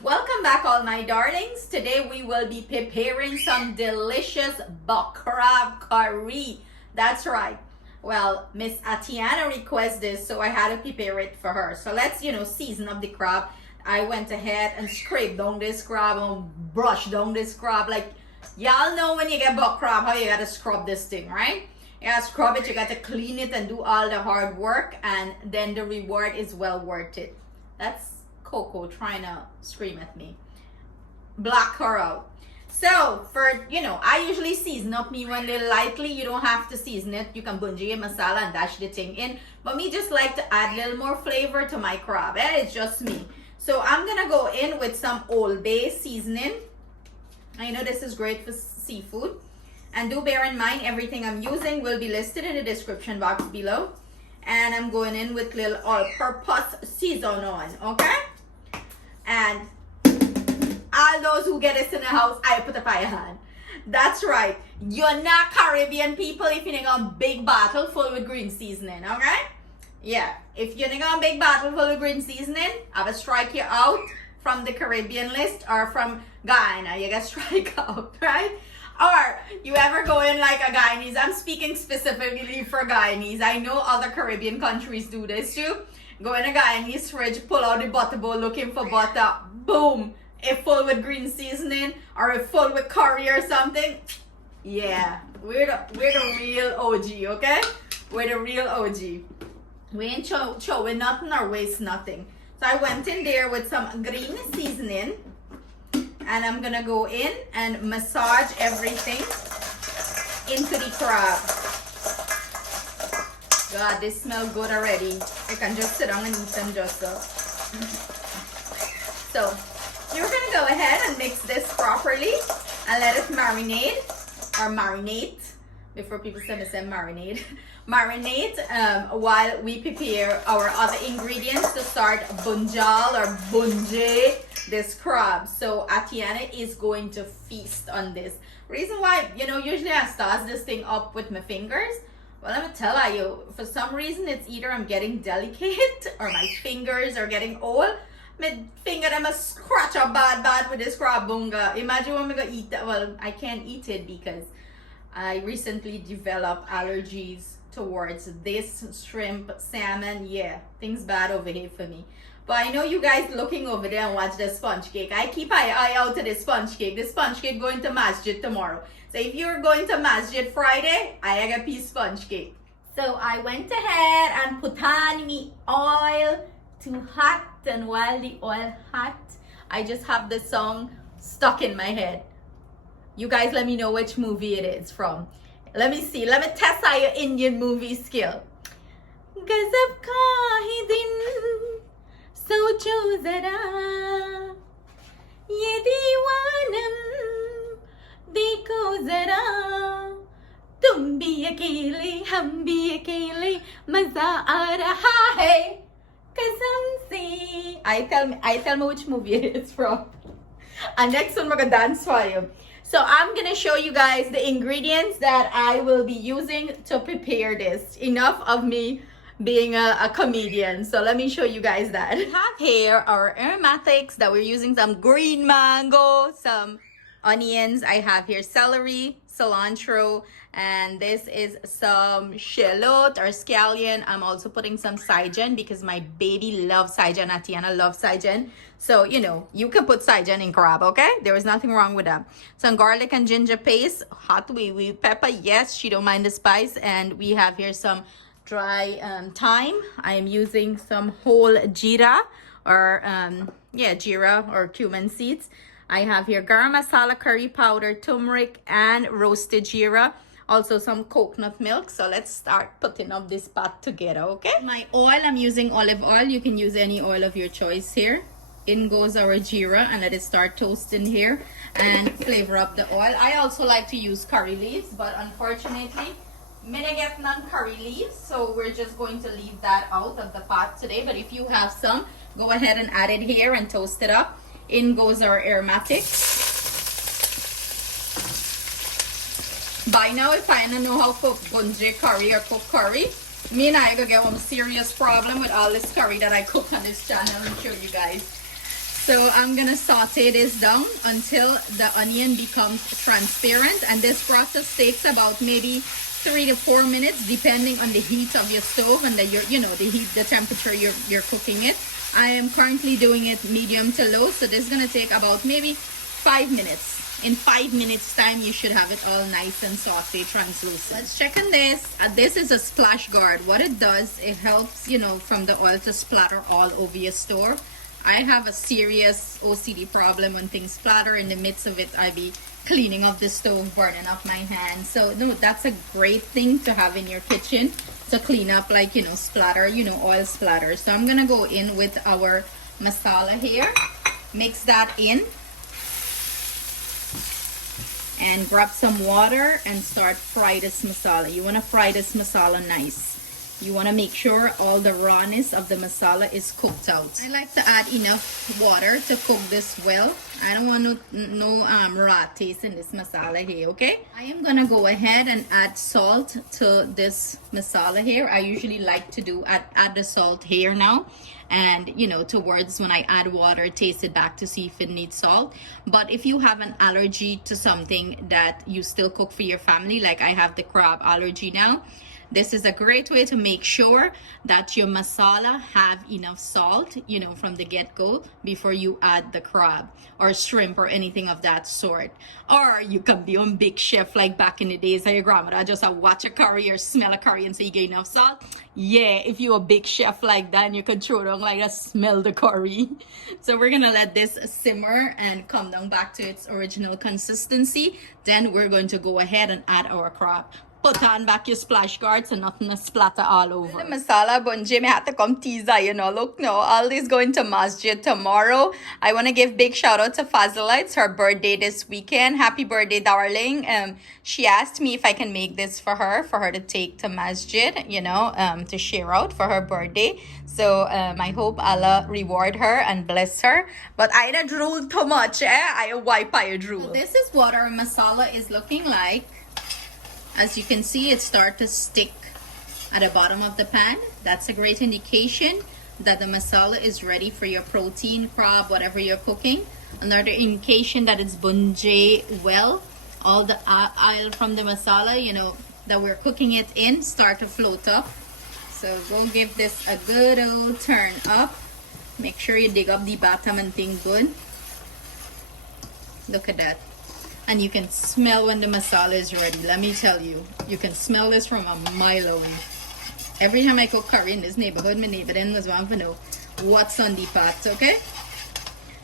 Welcome back, all my darlings. Today we will be preparing some delicious crab curry. That's right. Well, Miss Atiana requested this, so I had to prepare it for her. So let's, season up the crab. I went ahead and scraped down this crab and brushed down this crab. Like, y'all know when you get buck crab, how you gotta scrub this thing, right? You gotta scrub it, you gotta clean it and do all the hard work, and then the reward is well worth it. That's Coco trying to scream at me. Black her out. So for I usually season up me one little lightly. You don't have to season it. You can bunji masala and dash the thing in, but me just like to add a little more flavor to my crab. It's just me. So I'm gonna go in with some Old Bay seasoning. I know this is great for seafood, and do bear in mind everything I'm using will be listed in the description box below. And I'm going in with little all-purpose season on, okay? And all those who get this in the house, I put a fire hand. That's right. You're not Caribbean people if you're not a big bottle full with green seasoning, okay? Yeah, if you're not a big bottle full of green seasoning, I will strike you out from the Caribbean list, or from Guyana. You get strike out, right? Or you ever go in like a Guyanese. I'm speaking specifically for Guyanese. I know other Caribbean countries do this too. Go in a Guyanese fridge, pull out the butter bowl looking for butter. Boom. If full with green seasoning, or if full with curry or something. Yeah, we're the real OG, okay? We're the real OG. We ain't showing nothing or waste nothing. So I went in there with some green seasoning. And I'm gonna go in and massage everything into the crab. God, this smells good already. I can just sit down and eat them just so. So you're gonna go ahead and mix this properly and let it marinate, or marinate. Before people say marinade. Marinate while we prepare our other ingredients to start bunjal or bunje this crab. So Atiana is going to feast on this. Reason why, usually I start this thing up with my fingers. Well, let me tell you, for some reason it's either I'm getting delicate or my fingers are getting old. My finger them a scratch up bad with this crab bunga. Imagine when I'm gonna eat that. Well, I can't eat it because I recently developed allergies towards this shrimp, salmon. Yeah, things bad over here for me. But I know you guys looking over there and watch the sponge cake. I keep an eye out to the sponge cake. The sponge cake going to masjid tomorrow. So if you're going to masjid Friday, I have a piece sponge cake. So I went ahead and put on me oil to hot, and while the oil hot, I just have the song stuck in my head. You guys let me know which movie it is from. Let me see. Let me test out your Indian movie skill. Gazab ka hi din socho zara, ye deewanam dekho zara, tum bhi akele hum bhi akele, maza aa raha hai kasam se. I tell me which movie it is from. And next one we're gonna dance for you. So I'm gonna show you guys the ingredients that I will be using to prepare this. Enough of me being a comedian. So let me show you guys that. We have here our aromatics that we're using: some green mango, some onions. I have here celery, cilantro, and this is some shallot or scallion. I'm also putting some saijan because my baby loves saijan. Atiana loves saijan. So, you can put saijan in crab, okay? There is nothing wrong with that. Some garlic and ginger paste, hot wee pepper. Yes, she don't mind the spice. And we have here some dry thyme. I am using some whole jeera, or jeera or cumin seeds. I have here garam masala, curry powder, turmeric, and roasted jeera. Also some coconut milk. So let's start putting up this pot together, okay? My oil, I'm using olive oil. You can use any oil of your choice here. In goes our jeera, and let it start toasting here and flavor up the oil. I also like to use curry leaves, but unfortunately, me not get none curry leaves, so we're just going to leave that out of the pot today. But if you have some, go ahead and add it here and toast it up. In goes our aromatic. By now, if I don't know how to cook bunje curry or cook curry, me and I gonna get one serious problem with all this curry that I cook on this channel. Let me show you guys. So I'm gonna saute this down until the onion becomes transparent, and this process takes about maybe 3 to 4 minutes depending on the heat of your stove and the temperature you're cooking it. I am currently doing it medium to low, so this is gonna take about maybe 5 minutes. In 5 minutes time, you should have it all nice and sauté, translucent. Let's check on this. This is a splash guard. What it does, it helps, from the oil to splatter all over your stove. I have a serious OCD problem. When things splatter in the midst of it, I be cleaning up the stove, burning up my hands. So no, that's a great thing to have in your kitchen to clean up, like, splatter, oil splatter. So I'm gonna go in with our masala here, mix that in, and grab some water and start fry this masala. You want to fry this masala nice. You want to make sure all the rawness of the masala is cooked out. I like to add enough water to cook this well. I don't want no raw taste in this masala here, okay? I am gonna go ahead and add salt to this masala here. I usually like to add the salt here now, and towards when I add water, taste it back to see if it needs salt. But if you have an allergy to something that you still cook for your family, like I have the crab allergy now, this is a great way to make sure that your masala have enough salt, from the get-go before you add the crab or shrimp or anything of that sort. Or you can be on big chef like back in the days of your grandmother, just watch a curry or smell a curry and say you get enough salt. Yeah, if you're a big chef like that, and you can throw down like a smell the curry. So we're gonna let this simmer and come down back to its original consistency. Then we're going to go ahead and add our crab. Put on back your splash guards and nothing to splatter all over. The masala bunji, me had to come tease that, Look, no, all these going to masjid tomorrow. I want to give big shout out to Fazila. It's her birthday this weekend. Happy birthday, darling. She asked me if I can make this for her to take to masjid, to share out for her birthday. So I hope Allah reward her and bless her. But I don't drool too much, I wipe I drool. So this is what our masala is looking like. As you can see, it starts to stick at the bottom of the pan. That's a great indication that the masala is ready for your protein, crab, whatever you're cooking. Another indication that it's bunje well. All the oil from the masala, that we're cooking it in, start to float up. So go give this a good old turn up. Make sure you dig up the bottom and thing good. Look at that. And you can smell when the masala is ready. Let me tell you, you can smell this from a mile away. Every time I cook curry in this neighborhood, my neighbor then was want to know what's on the pot, okay?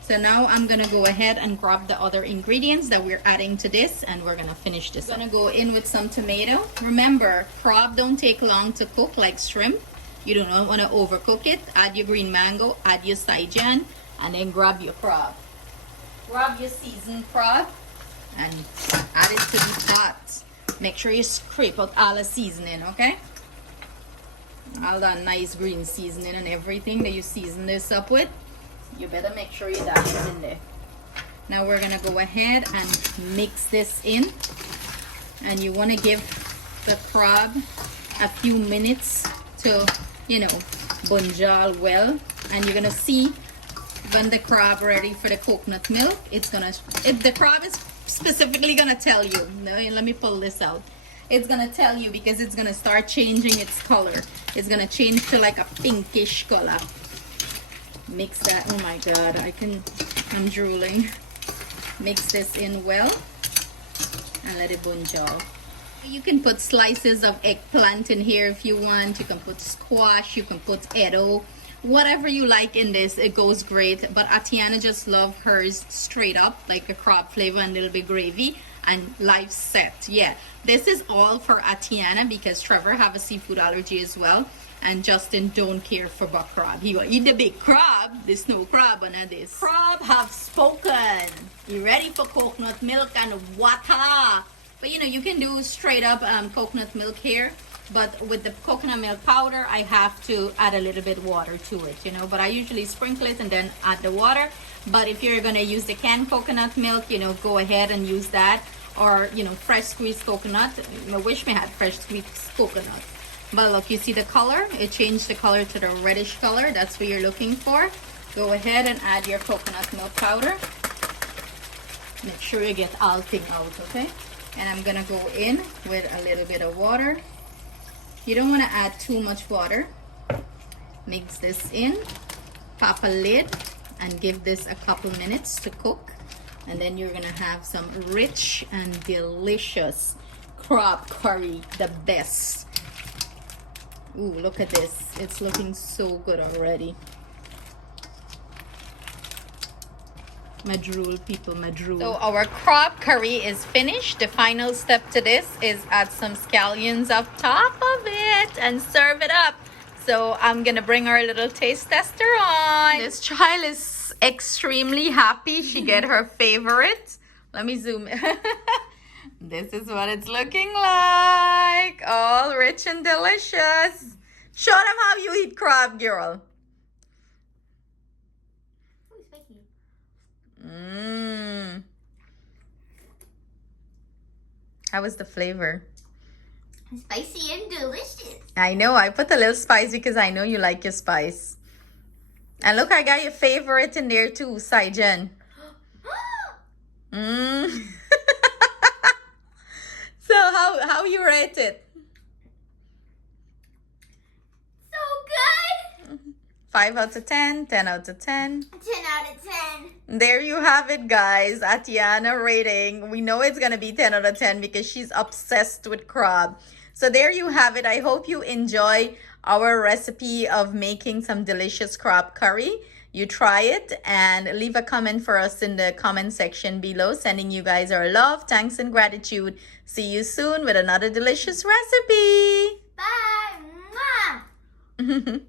So now I'm gonna go ahead and grab the other ingredients that we're adding to this, and we're gonna finish this. I'm gonna go in with some tomato. Remember, crab don't take long to cook like shrimp. You do not want to overcook it. Add your green mango, add your saijan, and then grab your crab. Grab your seasoned crab and add it to the pot. Make sure you scrape out all the seasoning, okay? All that nice green seasoning and everything that you season this up with, you better make sure you dash it in there. Now we're gonna go ahead and mix this in, and you want to give the crab a few minutes to, bunjal well, and you're gonna see when the crab ready for the coconut milk. The crab is specifically gonna tell you. Let me pull this out. It's gonna tell you because it's gonna start changing its color. It's gonna change to like a pinkish color. Mix that. Oh my god, I'm drooling. Mix this in well and let it bunjal. You can put slices of eggplant in here if you want. You can put squash, you can put edo, whatever you like in this. It goes great. But Atiana just love hers straight up, like a crab flavor and a little bit gravy, and life set. Yeah, this is all for Atiana because Trevor have a seafood allergy as well, and Justin don't care for buck crab. He will eat the big crab, the snow crab, and this. Crab have spoken. You ready for coconut milk and water? But you can do straight up coconut milk here, but with the coconut milk powder, I have to add a little bit water to it, but I usually sprinkle it and then add the water. But if you're gonna use the canned coconut milk, go ahead and use that, or fresh squeezed coconut. I wish we had fresh squeezed coconut. But look, you see the color? It changed the color to the reddish color. That's what you're looking for. Go ahead and add your coconut milk powder. Make sure you get all thing out, okay? And I'm gonna go in with a little bit of water. You don't want to add too much water. Mix this in, pop a lid, and give this a couple minutes to cook. And then you're gonna have some rich and delicious crab curry, the best. Ooh, look at this. It's looking so good already. My drool, people, my drool. So our crab curry is finished. The final step to this is add some scallions up top of it and serve it up. So I'm gonna bring our little taste tester on. This child is extremely happy. She get her favorite. Let me zoom in. This is what it's looking like. All rich and delicious. Show them how you eat crab, girl. Mmm. How was the flavor? Spicy and delicious. I know. I put a little spice because I know you like your spice. And look, I got your favorite in there too, saijan. Mmm. So how you rate it? So good. 5 out of 10, 10 out of 10. 10 out of 10. There you have it, guys. Atiana rating. We know it's going to be 10 out of 10 because she's obsessed with crab. So there you have it. I hope you enjoy our recipe of making some delicious crab curry. You try it and leave a comment for us in the comment section below. Sending you guys our love, thanks, and gratitude. See you soon with another delicious recipe. Bye. Mwah.